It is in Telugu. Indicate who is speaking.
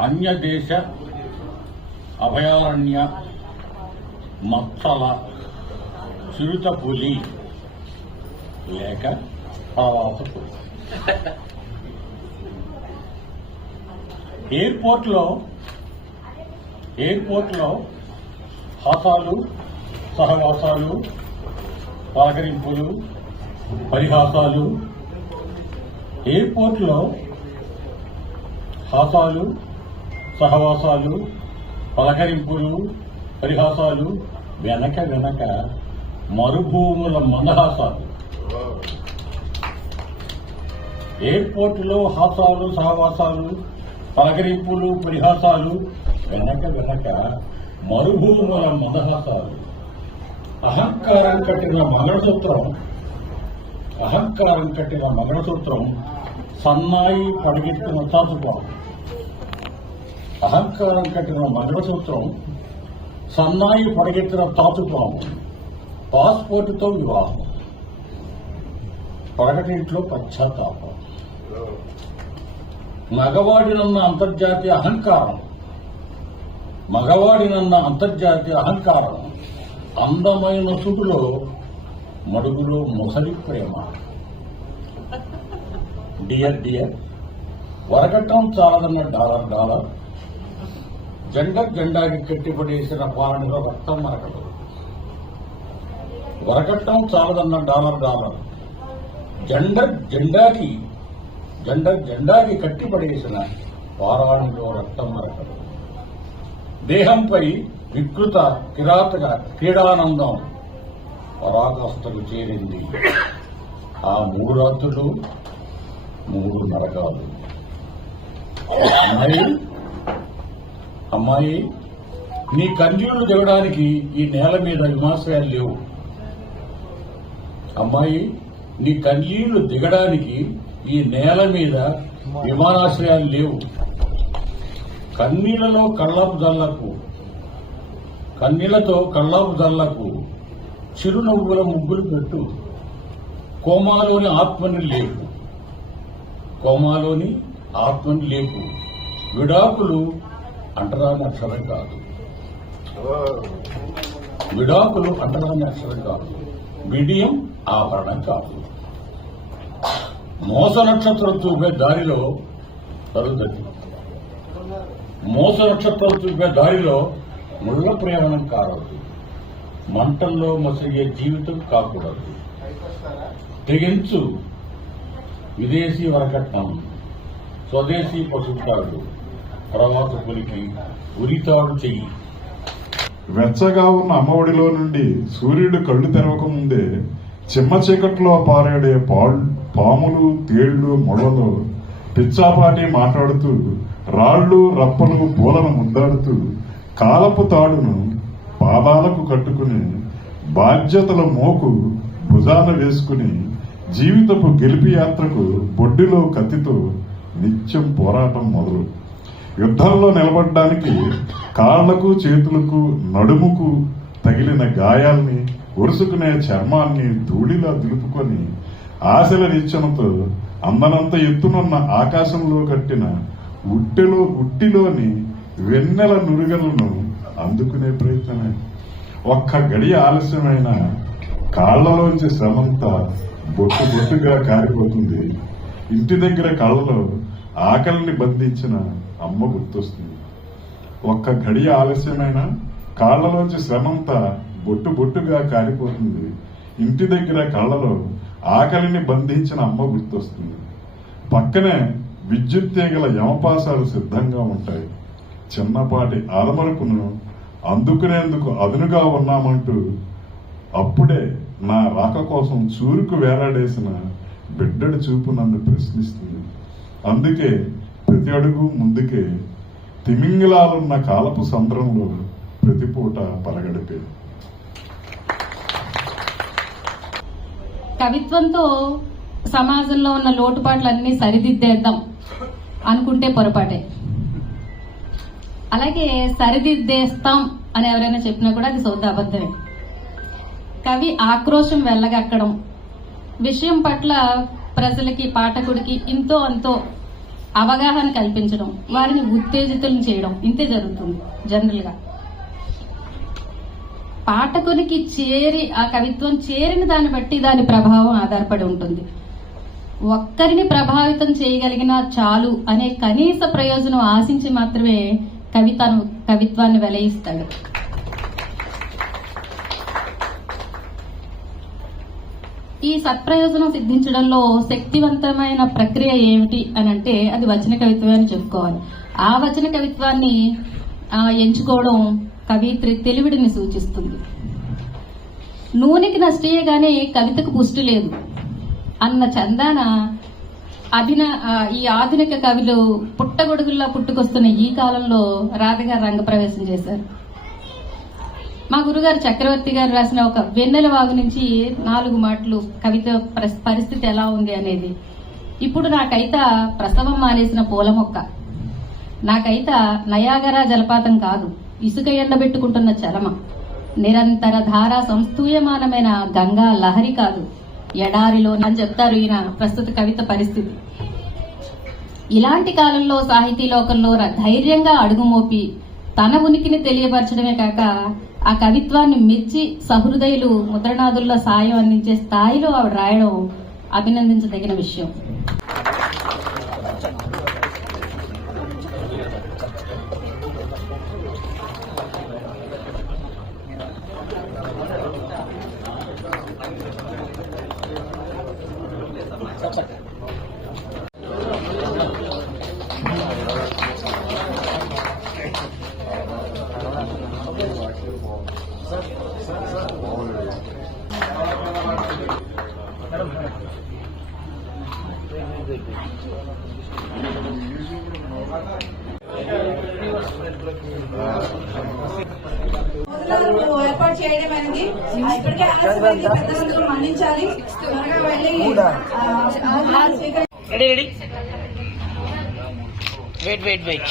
Speaker 1: అన్యదేశ అభయారణ్య మత్సల చిరుత పులి లేక ప్రవాస ఎయిర్పోర్ట్లో ఎయిర్పోర్ట్లో హాసాలు సహవాసాలు పలకరింపులు పరిహాసాలు. ఎయిర్పోర్ట్లో హాసాలు సహవాసాలు పలకరింపులు పరిహాసాలు వెనక వెనక మరుభూముల మందహాసాలు. ఎయిర్పోర్టులో హాసాలు సహవాసాలు పలకరింపులు పరిహాసాలు వెనక వెనక మరుభూముల మందహాసాలు. అహంకారం కట్టిన మంగళసూత్రం అహంకారం కట్టిన మంగళసూత్రం సన్నాయి పడిగెత్తిన చాచుకోవాలి. అహంకారం కట్టిన మంగళసూత్రం సన్నాయి పడగెత్తిన తాచుపాము పాస్పోర్టుతో వివాహం. పడగటింట్లో పశ్చాత్తాపం. మగవాడినన్న అంతర్జాతీయ అహంకారం. మగవాడినన్న అంతర్జాతీయ అహంకారం. అందమైన సుడులో మడుగులో మొసలి ప్రేమ. డియర్ డియర్ వరకట్టం చాలదన్న డాలర్ డాలర్. జెండర్ జెండాకి కట్టిపడేసిన పాలనలో రక్తం మరకదు. వరకట్టం చాలదన్న డాలర్ డాలర్. జెండర్ జెండాకి జెండర్ జెండాకి కట్టిపడేసిన పారాణిలో రక్తం మరకదు. దేహంపై వికృత కిరాతక క్రీడానందం పరాకాష్ఠకు చేరింది. ఆ మూడు రాత్రులు మూడు నరకాలు. అమ్మాయి నీ కన్నీళ్ళు దిగడానికి ఈ నేల మీద విమాశ్రయాలు లేవు. అమ్మాయి నీ కన్నీళ్ళు దిగడానికి ఈ నేల మీద విమానాశ్రయాలు లేవు. కన్నీళ్ళలో కళ్ళపు దళ్ళకు కన్నీళ్ళతో కళ్ళపు దళ్ళకు చిరునవ్వుల ముగ్గులు పెట్టు. కోమాలోని ఆత్మని లేపు. కోమాలోని ఆత్మని లేపు. విడాకులు అంటరాని అక్షరం కాదు. విడాకులు అంటరాని అక్షరం కాదు. మిడియం ఆభరణం కాదు. మోస నక్షత్రం చూపే దారిలో తరుగతి మోస నక్షత్రం చూపే దారిలో ముళ్ళ ప్రయాణం కారదు మంటల్లో మసయ్యే జీవితం కాకూడదు. తెగించు విదేశీ వరకట్నం స్వదేశీ పశుపాలు ప్రవాస ఉరితాడు చెయ్యి.
Speaker 2: వెచ్చగా ఉన్న అమ్మఒడిలో నుండి సూర్యుడు కళ్ళు తెరవక ముందే చిమ్మ చీకట్లో పారాడే పాల్ పాములు తేళ్ళు మొడలు పిచ్చాపాటి మాట్లాడుతూ రాళ్ళు రప్పలు పూలను ముద్దాడుతూ కాలపు తాడును పాదాలకు కట్టుకుని బాధ్యతల మోకు భుజాన వేసుకుని జీవితపు గెలిపి యాత్రకు బొడ్డిలో కత్తితో నిత్యం పోరాటం మొదలు. యుద్ధంలో నిలబడడానికి కాళ్ళకు చేతులకు నడుముకు తగిలిన గాయాల్ని ఒరుసుకునే చర్మాన్ని ధూళిలా దులుపుకొని ఆశల నిచ్చెనతో అందనంత ఎత్తునున్న ఆకాశంలో కట్టిన ఉట్టెలో ఉట్టిలోని వెన్నెల నురుగలను అందుకునే ప్రయత్నమే. ఒక్క గడియ ఆలస్యమైన కాళ్ళలోంచి శ్రమంతా బొట్టు బొట్టుగా కారిపోతుంది. ఇంటి దగ్గర కళ్ళలో ఆకలిని బంధించిన అమ్మ గుర్తొస్తుంది. ఒక్క గడియ ఆలస్యమైన కాళ్ళలోంచి శ్రమంతా బొట్టు బొట్టుగా కారిపోతుంది. ఇంటి దగ్గర కళ్ళలో ఆకలిని బంధించిన అమ్మ గుర్తొస్తుంది. పక్కనే విద్యుత్ తీగల యమపాసాలు సిద్ధంగా ఉంటాయి. చిన్నపాటి ఆదమరుపును అందుకునేందుకు అదునుగా ఉన్నామంటూ అప్పుడే నా రాక కోసం చూరుకు వేలాడేసిన బిడ్డడి చూపు నన్ను ప్రశ్నిస్తుంది. అందుకే ప్రతి అడుగు ముందుకే తిమింగిలాలున్న కాలపు సంద్రంలో ప్రతి పూట పరగడిపే
Speaker 3: కవిత్వంతో సమాజంలో ఉన్న లోటుపాట్లన్నీ సరిదిద్దేద్దాం అనుకుంటే పొరపాటే. అలాగే సరిదిద్దేస్తాం అని ఎవరైనా చెప్పినా కూడా అది సౌద అబద్ధమే. కవి ఆక్రోశం వెళ్ళగక్కడం విషయం పట్ల ప్రజలకి పాఠకుడికి ఇంతో అంతో అవగాహన కల్పించడం వారిని ఉత్తేజితులను చేయడం ఇంతే జరుగుతుంది జనరల్గా పాఠకునికి చేరి ఆ కవిత్వం చేరిన దాన్ని బట్టి దాని ప్రభావం ఆధారపడి ఉంటుంది. ఒక్కరిని ప్రభావితం చేయగలిగినా చాలు అనే కనీస ప్రయోజనం ఆశించి మాత్రమే కవితను కవిత్వాన్ని వెలయిస్తాడు. ఈ సత్ప్రయోజనం సిద్ధించడంలో శక్తివంతమైన ప్రక్రియ ఏమిటి అని అంటే అది వచన కవిత్వమే అని చెప్పుకోవాలి. ఆ వచన కవిత్వాన్ని ఎంచుకోవడం కవిత్రి తెలివిడిని సూచిస్తుంది. నూనెకి నష్టయే గానీ కవితకు పుష్టి లేదు. అన్న చందాన అభిన ఈ ఆధునిక కవులు పుట్టగొడుగుల్లా పుట్టుకొస్తున్న ఈ కాలంలో రాధగారు రంగప్రవేశం చేశారు. మా గురుగారు చక్రవర్తి గారు రాసిన ఒక వెన్నెల వాగు నుంచి నాలుగు మాటలు కవిత పరిస్థితి ఎలా ఉంది అనేది. ఇప్పుడు నాకైతే ప్రసవం మానేసిన పూల మొక్క. నాకైతే నయాగరా జలపాతం కాదు ఇసుక ఎండబెట్టుకుంటున్న చలమ. నిరంతర ధార సంస్థూయమానమైన గంగా లహరి కాదు ఎడారిలో అని చెప్తారు ఈయన ప్రస్తుత కవిత పరిస్థితి. ఇలాంటి కాలంలో సాహితీ లోకంలో ర- ధైర్యంగా అడుగుమోపి తన ఉనికిని తెలియపరచడమే కాక ఆ కవిత్వాన్ని మెచ్చి సహృదయులు ముద్రణాదుల్లో సాయం అందించే స్థాయిలో ఆవిడ రాయడం అభినందించదగిన విషయం.
Speaker 4: ఏర్పాటు చేయడం అనేది ఇప్పటికే పెద్దలందరూ మన్నించాలి. త్వరగా వెళ్ళి
Speaker 5: ready ready wait wait wait